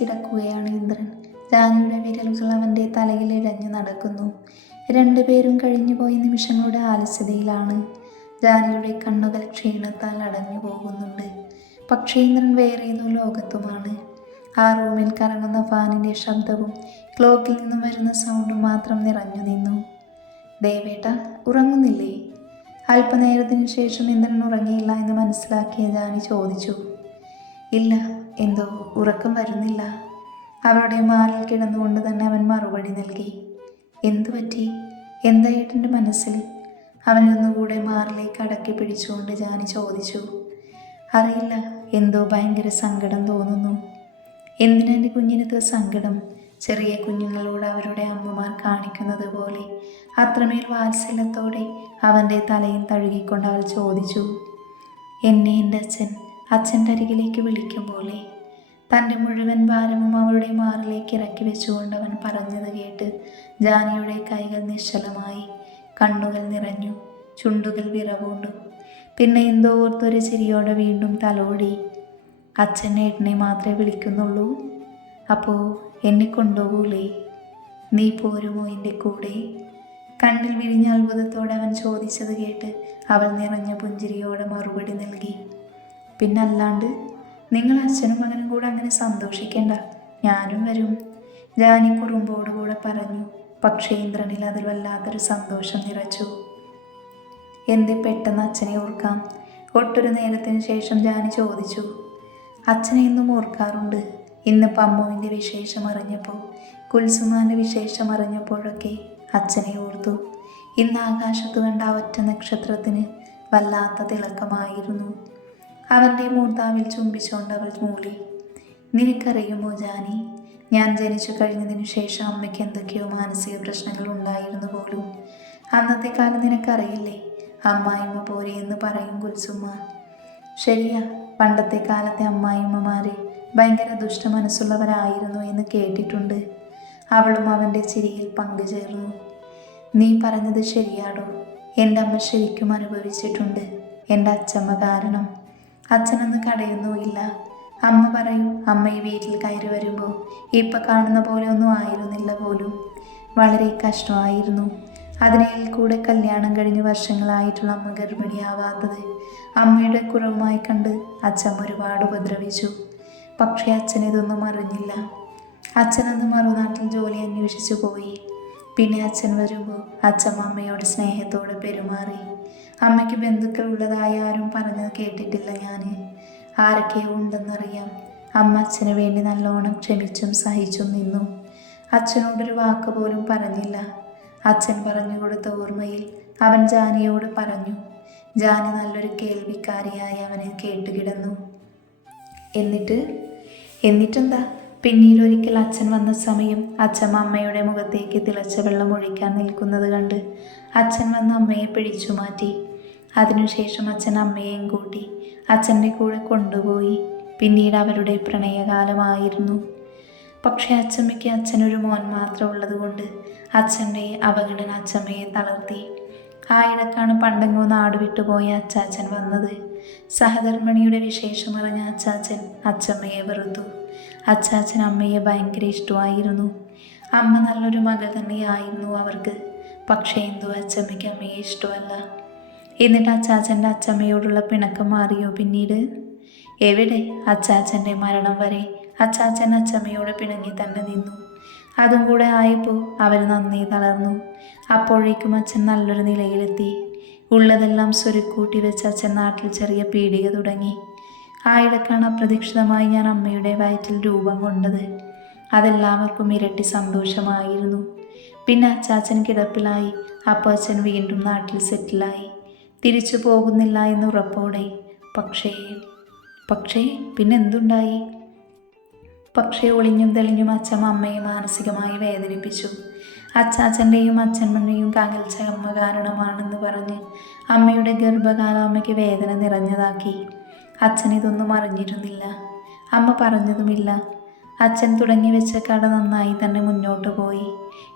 കിടക്കുകയാണ് ഇന്ദ്രൻ. ജാനിയുടെ വിരലുകൾ അവന്റെ തലയിൽ ഇഴഞ്ഞു നടക്കുന്നു. രണ്ടുപേരും കഴിഞ്ഞുപോയ നിമിഷങ്ങളുടെ ആലസ്യതയിലാണ്. ജാനിയുടെ കണ്ണുകൾ ക്ഷീണത്താൽ അടഞ്ഞു പോകുന്നുണ്ട്. പക്ഷേ ഇന്ദ്രൻ വേറെ ലോകത്തുമാണ്. ആ റൂമിൽ കറങ്ങുന്ന ഫാനിന്റെ ശബ്ദവും ക്ലോക്കിൽ നിന്നും വരുന്ന സൗണ്ടും മാത്രം നിറഞ്ഞു നിന്നു. ദേവേട്ട ഉറങ്ങുന്നില്ലേ? അല്പനേരത്തിനു ശേഷം ഇന്ദ്രൻ ഉറങ്ങിയില്ല എന്ന് മനസ്സിലാക്കിയ ജാനി ചോദിച്ചു. ഇല്ല എന്തോ ഉറക്കം വരുന്നില്ല. അവളുടെ മാറിൽ കിടന്നുകൊണ്ട് തന്നെ അവൻ മറുപടി നൽകി. എന്തു പറ്റി? എന്താ ഏട്ടന്റെ മനസ്സിൽ? അവനൊന്നുകൂടെ മാറിലേക്ക് അടക്കി പിടിച്ചുകൊണ്ട് ജാനി ചോദിച്ചു. അറിയില്ല. എന്തോ ഭയങ്കര സങ്കടം തോന്നുന്നു. എന്തിനെന്റെ കുഞ്ഞിനത് സങ്കടം? ചെറിയ കുഞ്ഞുങ്ങളോട് അവരുടെ അമ്മമാർ കാണിക്കുന്നത് പോലെ. അത്രമേൽ വാത്സല്യത്തോടെ അവന്റെ തലയിൽ തഴുകിക്കൊണ്ട് അവൾ ചോദിച്ചു. എന്നെ എന്റെ അച്ഛൻ അച്ഛന്റെ അരികിലേക്ക് വിളിക്കും പോലെ. തന്റെ മുഴുവൻ ഭാരവും അവളുടെ മാറിലേക്ക് ഇറക്കി വെച്ചുകൊണ്ട് അവൻ പറഞ്ഞത് കേട്ട് ജാനിയുടെ കൈകൾ നിശ്ചലമായി കണ്ണുകൾ നിറഞ്ഞു ചുണ്ടുകൾ വിറവുണ്ടു പിന്നെ എന്തോ ഓർത്തൊരു ചിരിയോടെ വീണ്ടും തലോടി അച്ഛൻ ഏട്ടനെ മാത്രമേ വിളിക്കുന്നുള്ളൂ. അപ്പോൾ എന്നെ കൊണ്ടുപോകൂലേ? നീ പോരുമോ എന്റെ കൂടെ? കണ്ണിൽ വിരിഞ്ഞ അത്ഭുതത്തോടെ അവൻ ചോദിച്ചത് കേട്ട് അവൾ നിറഞ്ഞ പുഞ്ചിരിയോടെ മറുപടി നൽകി. പിന്നല്ലാണ്ട് നിങ്ങൾ അച്ഛനും മകനും കൂടെ അങ്ങനെ സന്തോഷിക്കേണ്ട. ഞാനും വരും. ജാനി കുറുമ്പോടുകൂടെ പറഞ്ഞു പക്ഷേ ഇന്ദ്രനിൽ അതിൽ വല്ലാത്തൊരു സന്തോഷം നിറച്ചു. എന്തി പെട്ടെന്ന് അച്ഛനെ ഓർക്കാം. ഒട്ടൊരു നേരത്തിന് ശേഷം ജാനി ചോദിച്ചു അച്ഛനെ ഇന്നും ഓർക്കാറുണ്ട്? ഇന്ന് അമ്മുവിന്റെ വിശേഷം അറിഞ്ഞപ്പോൾ കുൽസുമാന്റെ വിശേഷം അറിഞ്ഞപ്പോഴൊക്കെ അച്ഛനെ ഓർത്തു. ഇന്ന് ആകാശത്ത് കണ്ട ഒറ്റ നക്ഷത്രത്തിന് വല്ലാത്ത തിളക്കമായിരുന്നു. അവന്റെ മൂർത്താവിൽ ചുംബിച്ചുകൊണ്ട് അവൾ മൂളി. നിനക്കറിയുമോ ജാനി ഞാൻ ജനിച്ചു കഴിഞ്ഞതിനു ശേഷം അമ്മയ്ക്ക് എന്തൊക്കെയോ മാനസിക പ്രശ്നങ്ങൾ ഉണ്ടായിരുന്നു പോലും. അന്നത്തെ കാലം നിനക്കറിയില്ലേ? അമ്മായിമ്മ പോരെ എന്ന് പറയും കുൽസുമ്മ. ശരിയാ പണ്ടത്തെ കാലത്തെ അമ്മായിമ്മമാരെ ഭയങ്കര ദുഷ്ട മനസ്സുള്ളവരായിരുന്നു എന്ന് കേട്ടിട്ടുണ്ട്. അവളും അവന്റെ ചിരിയിൽ പങ്കുചേർന്നു. നീ പറഞ്ഞത് ശരിയാടോ? എന്റെ അമ്മ ശരിക്കും അനുഭവിച്ചിട്ടുണ്ട്. എന്റെ അച്ചമ്മ കാരണം അച്ഛനൊന്ന് കടയൊന്നുമില്ല അമ്മ പറയും അമ്മ ഈ വീട്ടിൽ കയറി വരുമ്പോൾ ഇപ്പം കാണുന്ന പോലെ ഒന്നും ആയിരുന്നില്ല പോലും. വളരെ കഷ്ടമായിരുന്നു. അതിനിടയിൽ കൂടെ കല്യാണം കഴിഞ്ഞ് വർഷങ്ങളായിട്ടുള്ള അമ്മ ഗർഭിണിയാവാത്തത് അമ്മയുടെ കുറവുമായി കണ്ട് അച്ഛൻ ഒരുപാട് ഉപദ്രവിച്ചു. പക്ഷേ അച്ഛൻ ഇതൊന്നും അറിഞ്ഞില്ല. അച്ഛനന്ന് മറുനാട്ടിൽ ജോലി അന്വേഷിച്ചു പോയി. പിന്നെ അച്ഛൻ വരുമ്പോൾ അച്ഛൻ അമ്മയോട് സ്നേഹത്തോടെ പെരുമാറി. അമ്മയ്ക്ക് ബന്ധുക്കൾ ഉള്ളതായി ആരും പറഞ്ഞത് കേട്ടിട്ടില്ല ഞാൻ ആരൊക്കെയോ ഉണ്ടെന്നറിയാം. അമ്മ അച്ഛന് വേണ്ടി നല്ലോണം ക്ഷമിച്ചും സഹിച്ചും നിന്നു. അച്ഛനോടൊരു വാക്ക് പോലും പറഞ്ഞില്ല. അച്ഛൻ പറഞ്ഞു കൊടുത്ത ഓർമ്മയിൽ അവൻ ജാനിയോട് പറഞ്ഞു ജാനി നല്ലൊരു കേൾവിക്കാരിയായി അവനെ കേട്ടുകിടന്നു. എന്നിട്ട്? എന്നിട്ടെന്താ? പിന്നീട് ഒരിക്കൽ അച്ഛൻ വന്ന സമയം അച്ഛൻ അമ്മയുടെ മുഖത്തേക്ക് തിളച്ച വെള്ളം ഒഴിക്കാൻ നിൽക്കുന്നത് കണ്ട് അച്ഛൻ വന്ന് അമ്മയെ പിടിച്ചു മാറ്റി. അതിനുശേഷം അച്ഛൻ അമ്മയെയും കൂട്ടി അച്ഛന്റെ കൂടെ കൊണ്ടുപോയി. പിന്നീട് അവരുടെ പ്രണയകാലമായിരുന്നു. പക്ഷേ അച്ഛമ്മയ്ക്ക് അച്ഛനൊരു മോൻ മാത്രം ഉള്ളതുകൊണ്ട് അച്ഛന്റെ അവഗണന അച്ഛമ്മയെ തളർത്തി. ആയിടക്കാണ് പണ്ടെങ്ങോ നാട് വിട്ടുപോയ അച്ചാച്ചൻ വന്നത്. സഹധർമ്മിണിയുടെ വിശേഷം അറിഞ്ഞ അച്ചാച്ചൻ അച്ചമ്മയെ വെറുത്തു. അച്ചാച്ചൻ അമ്മയെ ഭയങ്കര ഇഷ്ടമായിരുന്നു. അമ്മ നല്ലൊരു മകൾ തന്നെയായിരുന്നു അവർക്ക്. പക്ഷേ എന്തോ അച്ചമ്മയ്ക്ക് അമ്മയെ ഇഷ്ടമല്ല? എന്നിട്ട് അച്ചാച്ചന്റെ അച്ചമ്മയോടുള്ള പിണക്കം മാറിയോ പിന്നീട്? എവിടെ? അച്ചാച്ചന്റെ മരണം വരെ അച്ചാച്ചൻ അച്ചമ്മയോട് പിണങ്ങി തന്നെ നിന്നു. അതും കൂടെ ആയപ്പോൾ അവർ നന്ദി തളർന്നു. അപ്പോഴേക്കും അച്ഛൻ നല്ലൊരു നിലയിലെത്തി. ഉള്ളതെല്ലാം സ്വരുക്കൂട്ടി വെച്ച് അച്ഛൻ നാട്ടിൽ ചെറിയ പീടിക തുടങ്ങി. ആയിടക്കാണ് അപ്രതീക്ഷിതമായി ഞാൻ അമ്മയുടെ വയറ്റിൽ രൂപം കൊണ്ടത്. അതെല്ലാവർക്കും ഇരട്ടി സന്തോഷമായിരുന്നു. പിന്നെ അച്ചാച്ചൻ കിടപ്പിലായി. അപ്പോൾ അച്ഛൻ വീണ്ടും നാട്ടിൽ സെറ്റിലായി. തിരിച്ചു പോകുന്നില്ല എന്ന് ഉറപ്പോടെ. പക്ഷേ പക്ഷേ പിന്നെന്തുണ്ടായി? പക്ഷേ ഒളിഞ്ഞും തെളിഞ്ഞും അച്ഛൻ അമ്മയെ മാനസികമായി വേദനിപ്പിച്ചു. അച്ചാച്ചന്റെയും അച്ഛമ്മന്റെയും കകൽച്ച അമ്മ കാരണമാണെന്ന് പറഞ്ഞ് അമ്മയുടെ ഗർഭകാലം അമ്മയ്ക്ക് വേദന നിറഞ്ഞതാക്കി. അച്ഛൻ ഇതൊന്നും അറിഞ്ഞിരുന്നില്ല. അമ്മ പറഞ്ഞതുമില്ല. അച്ഛൻ തുടങ്ങി വെച്ച കട നന്നായി തന്നെ മുന്നോട്ട് പോയി.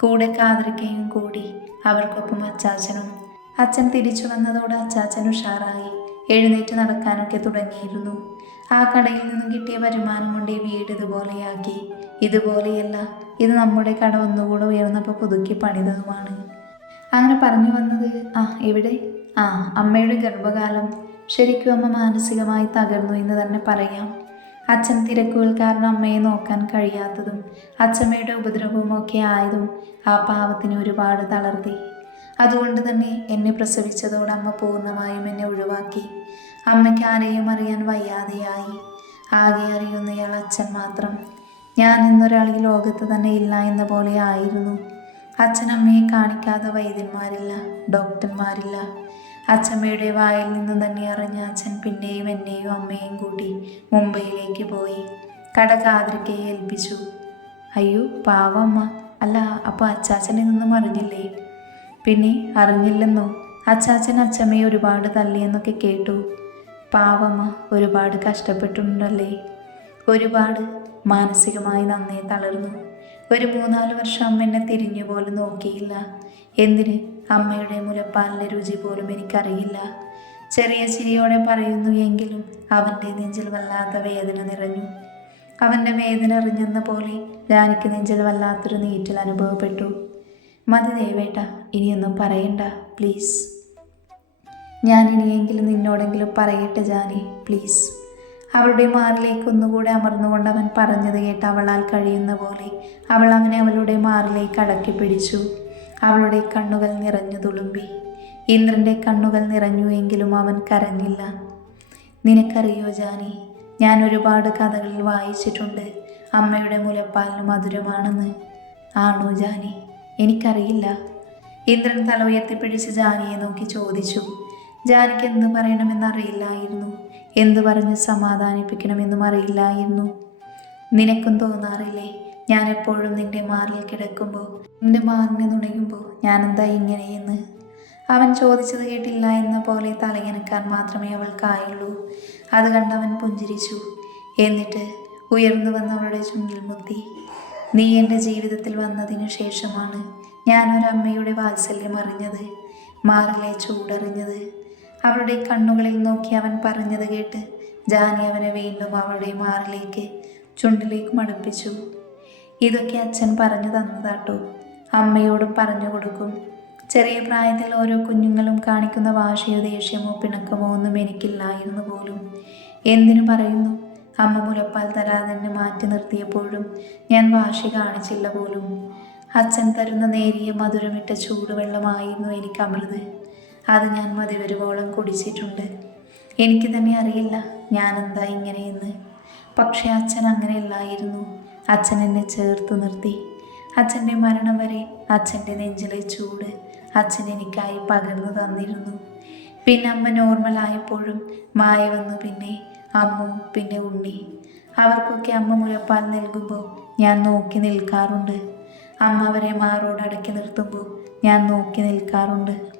കൂടെ കാതറിക്കയും കൂടി അവർക്കൊപ്പം അച്ചാച്ചനും അച്ഛൻ തിരിച്ചു വന്നതോടെ അച്ചാച്ചൻ ഉഷാറായി. എഴുന്നേറ്റ് നടക്കാനൊക്കെ തുടങ്ങിയിരുന്നു. ആ കടയിൽ നിന്നും കിട്ടിയ വരുമാനം കൊണ്ട് ഈ വീട് ഇതുപോലെയാക്കി. ഇതുപോലെയല്ല ഇത് നമ്മുടെ കട ഒന്നുകൂടെ ഉയർന്നപ്പോൾ പുതുക്കി പണിതതുമാണ്. അങ്ങനെ പറഞ്ഞു വന്നത് ആ എവിടെ? ആ അമ്മയുടെ ഗർഭകാലം. ശരിക്കും അമ്മ മാനസികമായി തകർന്നു എന്ന് തന്നെ പറയാം. അച്ഛൻ തിരക്കുകൾ കാരണം അമ്മയെ നോക്കാൻ കഴിയാത്തതും അച്ഛമ്മയുടെ ഉപദ്രവവും ഒക്കെ ആയതും ആ പാവത്തിന് ഒരുപാട് തളർത്തി. അതുകൊണ്ട് തന്നെ എന്നെ പ്രസവിച്ചതോടെ അമ്മ പൂർണമായും എന്നെ ഒഴിവാക്കി. അമ്മയ്ക്ക് ആരെയും അറിയാൻ വയ്യാതെയായി. ആകെ അറിയുന്നയാൾ അച്ഛൻ മാത്രം. ഞാൻ ഇന്നൊരാൾ ഈ ലോകത്ത് തന്നെ ഇല്ല എന്ന പോലെ ആയിരുന്നു. അച്ഛൻ അമ്മയെ കാണിക്കാതെ വൈദ്യന്മാരില്ല ഡോക്ടർമാരില്ല. അച്ഛമ്മയുടെ വായിൽ നിന്ന് തന്നെ അറിഞ്ഞ അച്ഛൻ പിന്നെയും എന്നെയും അമ്മയും കൂട്ടി മുംബൈയിലേക്ക് പോയി. കട കാതിരിക്കയെ ഏൽപ്പിച്ചു. അയ്യോ പാവമ്മ അല്ല അപ്പോൾ അച്ചാച്ചനെ നിന്നും അറിഞ്ഞില്ലേ? പിന്നെ അറിഞ്ഞില്ലെന്നോ? അച്ചാച്ചൻ അച്ചമ്മയെ ഒരുപാട് തല്ലിയെന്നൊക്കെ കേട്ടു. പാവമ്മ ഒരുപാട് കഷ്ടപ്പെട്ടിട്ടുണ്ടല്ലേ? ഒരുപാട് മാനസികമായി നന്നേ തളർന്നു. ഒരു മൂന്നാൽ വർഷം അമ്മ എന്നെ തിരിഞ്ഞു പോലും നോക്കിയില്ല. എന്തിന്? അമ്മയുടെ മുലപ്പാലിന്റെ രുചി പോലും എനിക്കറിയില്ല. ചെറിയ ചിരിയോടെ പറയുന്നു എങ്കിലും അവന്റെ നെഞ്ചിൽ വല്ലാത്ത വേദന നിറഞ്ഞു. അവന്റെ വേദന അറിഞ്ഞെന്ന പോലെ ജാനിക്ക് നെഞ്ചിൽ വല്ലാത്തൊരു നീറ്റൽ അനുഭവപ്പെട്ടു. മതി ദേവേട്ട ഇനിയൊന്നും പറയണ്ട പ്ലീസ് ഞാൻ ഇനിയെങ്കിലും നിന്നോടെങ്കിലും പറയട്ടെ ജാനി പ്ലീസ് അവളുടെ മാറിലേക്ക് ഒന്നുകൂടെ അമർന്നുകൊണ്ട് അവൻ പറഞ്ഞത് കേട്ട് അവളാൽ കഴിയുന്ന പോലെ അവൾ അവനെ അവളുടെ മാറിലേക്ക് അടക്കി പിടിച്ചു. അവളുടെ കണ്ണുകൾ നിറഞ്ഞു തുളുമ്പി. ഇന്ദ്രന്റെ കണ്ണുകൾ നിറഞ്ഞു എങ്കിലും അവൻ കരഞ്ഞില്ല. നിനക്കറിയോ ജാനി ഞാൻ ഒരുപാട് കഥകളിൽ വായിച്ചിട്ടുണ്ട്. അമ്മയുടെ മുലപ്പാലിന് മധുരമാണെന്ന്. ആണോ ജാനി? എനിക്കറിയില്ല. ഇന്ദ്രൻ തല ഉയർത്തിപ്പിടിച്ച് ജാനിയെ നോക്കി ചോദിച്ചു. ജാനിക്ക് എന്ത് പറയണമെന്നറിയില്ലായിരുന്നു. എന്തു പറഞ്ഞ് സമാധാനിപ്പിക്കണമെന്നും അറിയില്ലായിരുന്നു. നിനക്കും തോന്നാറില്ലേ? ഞാൻ എപ്പോഴും നിന്റെ മാറിൽ കിടക്കുമ്പോൾ നിന്റെ മാറിനെ നുണയുമ്പോൾ ഞാനെന്താ ഇങ്ങനെയെന്ന്? അവൻ ചോദിച്ചത് കേട്ടില്ല എന്ന പോലെ തലയനക്കാൻ മാത്രമേ അവൾക്കായുള്ളൂ. അത് കണ്ടവൻ പുഞ്ചിരിച്ചു. എന്നിട്ട് ഉയർന്നു വന്നവളുടെ ചുണ്ടിൽ മുത്തി. നീ എന്റെ ജീവിതത്തിൽ വന്നതിനു ശേഷമാണ് ഞാനൊരമ്മയുടെ വാത്സല്യം അറിഞ്ഞത് മാറിലെ ചൂടറിഞ്ഞത്. അവളുടെ കണ്ണുകളിൽ നോക്കി അവൻ പറഞ്ഞത് കേട്ട് ജാനി അവനെ വീണ്ടും അവളുടെ മാറിലേക്ക് ചുണ്ടിലേക്ക് മടുപ്പിച്ചു. ഇതൊക്കെ അച്ഛൻ പറഞ്ഞു തന്നതാട്ടോ. അമ്മയോടും പറഞ്ഞു കൊടുക്കും. ചെറിയ പ്രായത്തിൽ ഓരോ കുഞ്ഞുങ്ങളും കാണിക്കുന്ന വാശിയോ ദേഷ്യമോ പിണക്കമോ ഒന്നും എനിക്കില്ലായിരുന്നു പോലും. എന്തിനു പറയുന്നു? അമ്മ മുലപ്പാൽ തരാതെ എന്നെ മാറ്റി നിർത്തിയപ്പോഴും ഞാൻ വാശി കാണിച്ചില്ല പോലും. അച്ഛൻ തരുന്ന നേരിയ മധുരമിട്ട ചൂടുവെള്ളമായിരുന്നു എനിക്ക് അമൃത്. അത് ഞാൻ മതിവരുവോളം കുടിച്ചിട്ടുണ്ട്. എനിക്ക് തന്നെ അറിയില്ല ഞാനെന്താ ഇങ്ങനെയെന്ന്. പക്ഷേ അച്ഛൻ അങ്ങനെയല്ലായിരുന്നു. അച്ഛൻ എന്നെ ചേർത്ത് നിർത്തി. അച്ഛന്റെ മരണം വരെ അച്ഛന്റെ നെഞ്ചിലെ ചൂട് അച്ഛൻ എനിക്കായി പകർന്നു തന്നിരുന്നു. പിന്നെ അമ്മ നോർമലായപ്പോഴും മായ വന്നു പിന്നെ അമ്മു പിന്നെ ഉണ്ണി. അവർക്കൊക്കെ അമ്മ മുലപ്പാൽ നൽകുമ്പോൾ ഞാൻ നോക്കി നിൽക്കാറുണ്ട്. അമ്മ അവരെ മാറോട് അടക്കി നിർത്തുമ്പോൾ ഞാൻ നോക്കി നിൽക്കാറുണ്ട്.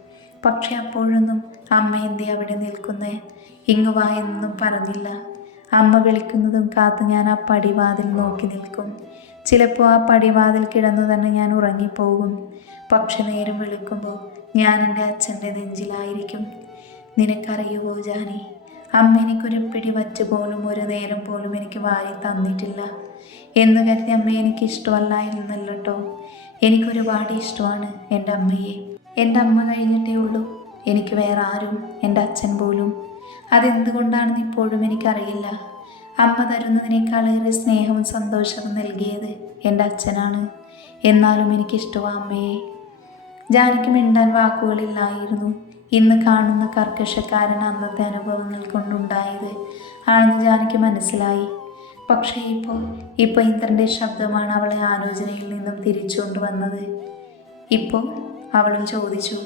പക്ഷെ അപ്പോഴൊന്നും അമ്മ എന്തേ അവിടെ നിൽക്കുന്നേ? ഇങ്ങു വാ എന്നൊന്നും പറഞ്ഞില്ല. അമ്മ വിളിക്കുന്നതും കാത്ത് ഞാൻ ആ പടിവാതിൽ നോക്കി നിൽക്കും. ചിലപ്പോൾ ആ പടിവാതിൽ കിടന്നു തന്നെ ഞാൻ ഉറങ്ങിപ്പോകും. പക്ഷെ നേരം വിളിക്കുമ്പോൾ ഞാൻ എന്റെ അച്ഛന്റെ നെഞ്ചിലായിരിക്കും. നിനക്കറിയുമോ ജാനി? അമ്മ എനിക്കൊരു പിടി വച്ച് പോലും ഒരു നേരം പോലും എനിക്ക് വാരി തന്നിട്ടില്ല. എന്ന് കരുതി അമ്മ എനിക്ക് ഇഷ്ടമല്ലായിരുന്നല്ലോ കേട്ടോ എനിക്കൊരുപാട് ഇഷ്ടമാണ് എന്റെ അമ്മയെ. എന്റെ അമ്മ കഴിഞ്ഞിട്ടേ ഉള്ളൂ. എനിക്ക് വേറെ ആരും എന്റെ അച്ഛൻ പോലും. അതെന്തുകൊണ്ടാണെന്ന് ഇപ്പോഴും എനിക്കറിയില്ല. അമ്മ തരുന്നതിനേക്കാളേറെ സ്നേഹവും സന്തോഷവും നൽകിയത് എന്റെ അച്ഛനാണ്. എന്നാലും എനിക്കിഷ്ടമാണ് അമ്മയെ. ജാനിക്ക് മിണ്ടാൻ വാക്കുകളില്ലായിരുന്നു. ഇന്ന് കാണുന്ന കർക്കശക്കാരൻ അന്നത്തെ അനുഭവങ്ങൾ കൊണ്ടുണ്ടായത് ആണെന്ന് ജാനിക്ക് മനസ്സിലായി. പക്ഷേ ഇപ്പോൾ ഇപ്പോൾ ഇന്ദ്രന്റെ ശബ്ദമാണ് അവളെ ആലോചനയിൽ നിന്നും തിരിച്ചുകൊണ്ട് വന്നത്. ഇപ്പോൾ അവളും ചോദിച്ചു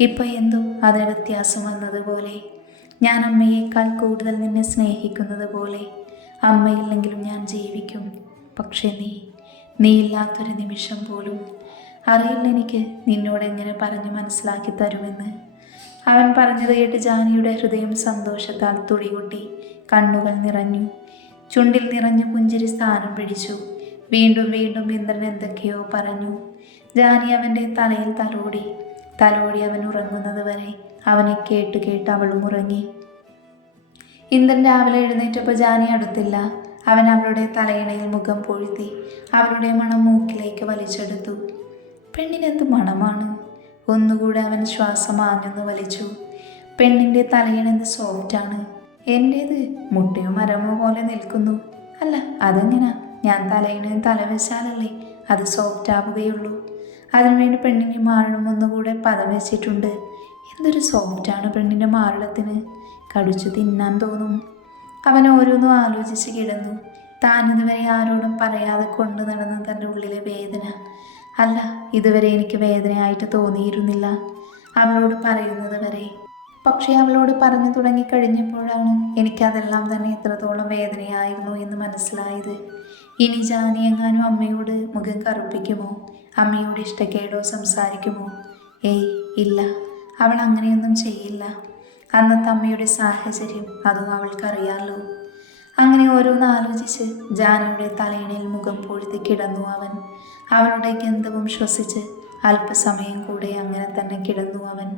ഇപ്പോൾ എന്തോ അതൊരു വ്യത്യാസം വന്നതുപോലെ? ഞാൻ അമ്മയേക്കാൾ കൂടുതൽ നിന്നെ സ്നേഹിക്കുന്നത് പോലെ. അമ്മയില്ലെങ്കിലും ഞാൻ ജീവിക്കും. പക്ഷേ നീ നീ ഇല്ലാത്തൊരു നിമിഷം പോലും അറിയില്ല എനിക്ക് നിന്നോട് എങ്ങനെ പറഞ്ഞ് മനസ്സിലാക്കി തരുമെന്ന്. അവൻ പറഞ്ഞത് കേട്ട് ജാനിയുടെ ഹൃദയം സന്തോഷത്താൽ തുടികൊട്ടി. കണ്ണുകൾ നിറഞ്ഞു. ചുണ്ടിൽ നിറഞ്ഞു പുഞ്ചിരി സ്ഥാനം പിടിച്ചു. വീണ്ടും വീണ്ടും ഇന്ദ്രൻ എന്തൊക്കെയോ പറഞ്ഞു. ജാനി അവന്റെ തലയിൽ തലോടി. തലോടി അവൻ ഉറങ്ങുന്നത് വരെ അവനെ കേട്ട് കേട്ട് അവളും ഉറങ്ങി ഇന്ദ്രൻ രാവിലെ എഴുന്നേറ്റപ്പോൾ ജാനി അടുത്തില്ല. അവൻ അവളുടെ തലയിണയിൽ മുഖം പൊഴുത്തി അവളുടെ മണം മൂക്കിലേക്ക് വലിച്ചെടുത്തു. പെണ്ണിനെന്ത് മണമാണ്? ഒന്നുകൂടെ അവൻ ശ്വാസം ആഞ്ഞെന്ന് വലിച്ചു. പെണ്ണിന്റെ തലയിണെന്ന് സോഫ്റ്റാണ് എന്റേത് മുട്ടയോ മരമോ പോലെ നിൽക്കുന്നു. അല്ല അതെങ്ങനാ? ഞാൻ തലയിണ തല അത് സോഫ്റ്റ് ആവുകയുള്ളൂ. അതിനുവേണ്ടി പെണ്ണിന്റെ മാറിടം ഒന്നുകൂടെ വെച്ചിട്ടുണ്ട്. എന്തൊരു സോഫ്റ്റാണ് പെണ്ണിന്റെ മാറിടത്തിന്. കടിച്ചു തിന്നാൻ തോന്നും. അവൻ ഓരോന്നും ആലോചിച്ച് കിടന്നു. താനിതുവരെ ആരോടും പറയാതെ കൊണ്ടു നടന്ന തന്റെ ഉള്ളിലെ വേദന. അല്ല ഇതുവരെ എനിക്ക് വേദനയായിട്ട് തോന്നിയിരുന്നില്ല. അവളോട് പറയുന്നത് വരെ. പക്ഷേ അവളോട് പറഞ്ഞു തുടങ്ങിക്കഴിഞ്ഞപ്പോഴാണ് എനിക്കതെല്ലാം തന്നെ എത്രത്തോളം വേദനയായിരുന്നു എന്ന് മനസ്സിലായത്. ഇനി ജാനി എങ്ങാനും അമ്മയോട് മുഖം കറുപ്പിക്കുമോ? അമ്മയോട് ഇഷ്ടക്കേടോ സംസാരിക്കുമോ? ഏയ് ഇല്ല. അവൾ അങ്ങനെയൊന്നും ചെയ്യില്ല. അന്നത്തെ അമ്മയുടെ സാഹചര്യം അതും അവൾക്കറിയാലോ. അങ്ങനെ ഓരോന്ന് ആലോചിച്ച് ജാനയുടെ തലയിണയിൽ മുഖം പൊഴുതി കിടന്നു അവൻ. അവളുടെ ഗന്ധവും ശ്വസിച്ച് അല്പസമയം കൂടെ അങ്ങനെ തന്നെ കിടന്നു അവൻ.